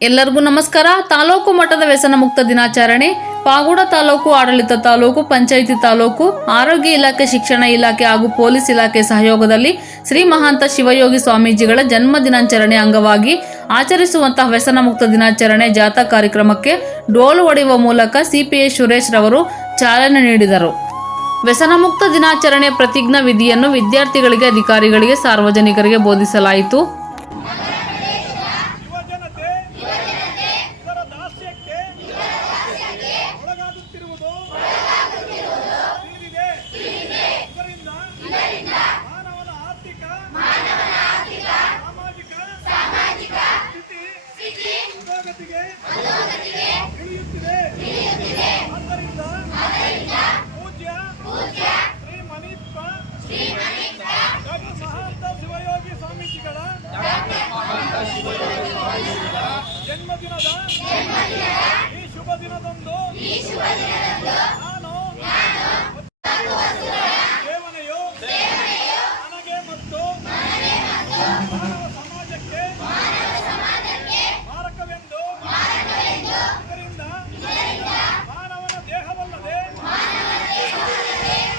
ಎಲ್ಲರಿಗೂ ನಮಸ್ಕಾರ. ತಾಲೂಕು ಮಟ್ಟದ ವ್ಯಸನ ಮುಕ್ತ ದಿನಾಚರಣೆ ಪಾಗೋಡ ತಾಲೂಕು ಆಡಳಿತ, ತಾಲೂಕು ಪಂಚಾಯಿತಿ, ತಾಲೂಕು ಆರೋಗ್ಯ ಇಲಾಖೆ, ಶಿಕ್ಷಣ ಇಲಾಖೆ ಹಾಗೂ ಪೊಲೀಸ್ ಇಲಾಖೆ ಸಹಯೋಗದಲ್ಲಿ ಶ್ರೀ ಮಹಾಂತ ಶಿವಯೋಗಿ ಸ್ವಾಮೀಜಿಗಳ ಜನ್ಮ ದಿನಾಚರಣೆ ಅಂಗವಾಗಿ ಆಚರಿಸುವಂತಹ ವ್ಯಸನ ಮುಕ್ತ ದಿನಾಚರಣೆ ಜಾಥಾ ಕಾರ್ಯಕ್ರಮಕ್ಕೆ ಡೋಲು ಹೊಡೆಯುವ ಮೂಲಕ ಸಿಪಿಐ ಸುರೇಶ್ ರವರು ಚಾಲನೆ ನೀಡಿದರು. ವ್ಯಸನ ಮುಕ್ತ ದಿನಾಚರಣೆ ಪ್ರತಿಜ್ಞಾ ವಿಧಿಯನ್ನು ವಿದ್ಯಾರ್ಥಿಗಳಿಗೆ, ಅಧಿಕಾರಿಗಳಿಗೆ, ಸಾರ್ವಜನಿಕರಿಗೆ ಬೋಧಿಸಲಾಯಿತು. ಜನ್ಮದಿನದ ಈ ಶುಭ ದಿನದಂದು ನಾನು ಸೇವನೆಯು ನನಗೆ ಮತ್ತು ಮಾನವ ಸಮಾಜಕ್ಕೆ ಮಾರಕವೆಂದು, ಇದರಿಂದ ಮಾನವನ ದೇಹವಲ್ಲದೆ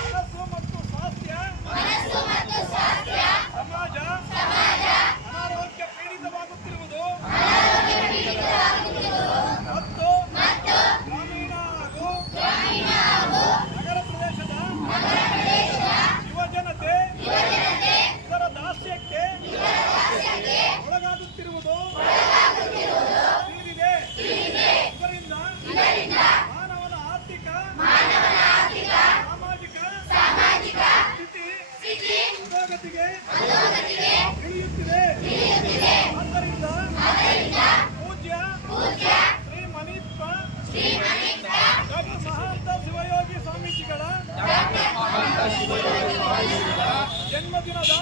ಮನಸ್ಸು ಮತ್ತು ಸ್ವಾಸ್ಥ್ಯ ಸಮಾಜ ಅನಾರೋಗ್ಯ ಪೀಡಿತವಾಗುತ್ತಿರುವುದು ಮತ್ತು ಗ್ರಾಮೀಣ ಹಾಗೂ ನಗರ ಪ್ರದೇಶದ ಯುವಜನತೆ ಇದರ ದಾಸ್ಯಕ್ಕೆ ಒಳಗಾಗುತ್ತಿರುವುದು ತಿಳಿದಿದೆ. ಇದರಿಂದ ಮಾನವನ ಆರ್ಥಿಕ ಸಾಮಾಜಿಕ ಸ್ಥಿತಿ ಅಧೋಗತಿಗೆ ಇಳಿಯುತ್ತಿದೆ. ಆದ್ದರಿಂದ ಪೂಜ್ಯ ಶ್ರೀ ಮಣಿಪ್ಪ ಡಾಕ್ಟರ್ ಮಹಾಂತ ಶಿವಯೋಗಿ ಸ್ವಾಮೀಜಿಗಳ ಜನ್ಮದಿನದ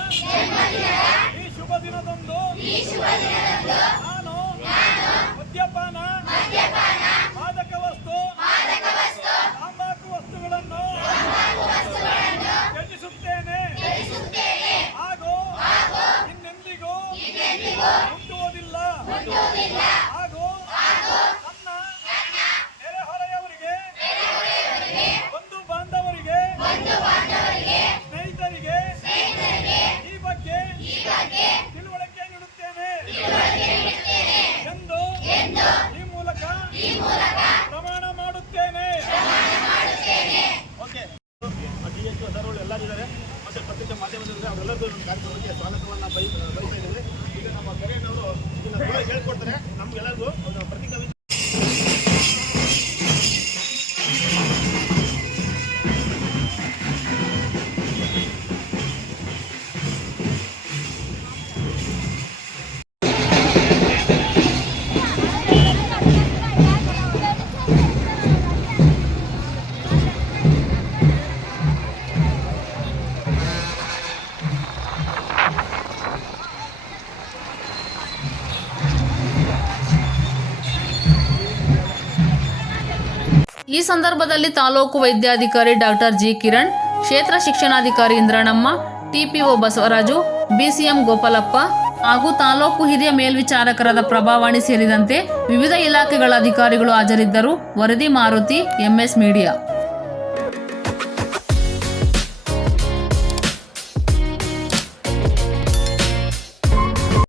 ಈ ಶುಭ ದಿನದಂದು ನಾನು ಮದ್ಯಪಾನ, ಮಾದಕ ವಸ್ತು, ತಂಬಾಕು ವಸ್ತುಗಳನ್ನು ತ್ಯಜಿಸುತ್ತೇನೆ ಹಾಗೂ ಇನ್ನೆಂದಿಗೂ ಮುಟ್ಟುವುದಿಲ್ಲ ಹಾಗೂ ನನ್ನ ನೆರೆಹೊರೆಯವರಿಗೆ, ಬಂಧು ಬಾಂಧವರಿಗೆ, ಸ್ನೇಹಿತರಿಗೆ ಈ ಬಗ್ಗೆ ತಿಳುವಳಿಕೆ ನೀಡುತ್ತೇನೆ ಎಂದು ಈ ಮೂಲಕ ಪ್ರಮಾಣ ಮಾಡುತ್ತೇನೆ. ಓಕೆ, DHO ಸರ್ ಎಲ್ಲರಿದ್ದಾರೆ ಮತ್ತು ಪತ್ರಿಕಾ ಮಾಧ್ಯಮದಲ್ಲಿದ್ದಾರೆ. ಅವರೆಲ್ಲರೂ ಕಾರ್ಯಕ್ರಮಕ್ಕೆ ಸ್ವಾಗತವನ್ನು ಬಯಸ್ತಾ ಇದ್ದೇವೆ. ಈಗ ನಮ್ಮ ಕರೆಯವರು ಇದನ್ನು ಹೇಳ್ಕೊಡ್ತಾರೆ ನಮ್ಗೆಲ್ಲರಿಗೂ ಪ್ರತಿಜ್ಞಾ ಈ ಸಂದರ್ಭದಲ್ಲಿ ತಾಲೂಕು ವೈದ್ಯಾಧಿಕಾರಿ ಡಾಕ್ಟರ್ ಜಿ ಕಿರಣ್, ಕ್ಷೇತ್ರ ಶಿಕ್ಷಣಾಧಿಕಾರಿ ಇಂದ್ರಣ್ಣಮ್ಮ, ಟಿಪಿಒ ಬಸವರಾಜು, ಬಿಸಿಎಂ ಗೋಪಾಲಪ್ಪ ಹಾಗೂ ತಾಲೂಕು ಹಿರಿಯ ಮೇಲ್ವಿಚಾರಕರಾದ ಪ್ರಭಾವಾಣಿ ಸೇರಿದಂತೆ ವಿವಿಧ ಇಲಾಖೆಗಳ ಅಧಿಕಾರಿಗಳು ಹಾಜರಿದ್ದರು. ವರದಿ ಮಾರುತಿ, MS ಮೀಡಿಯಾ.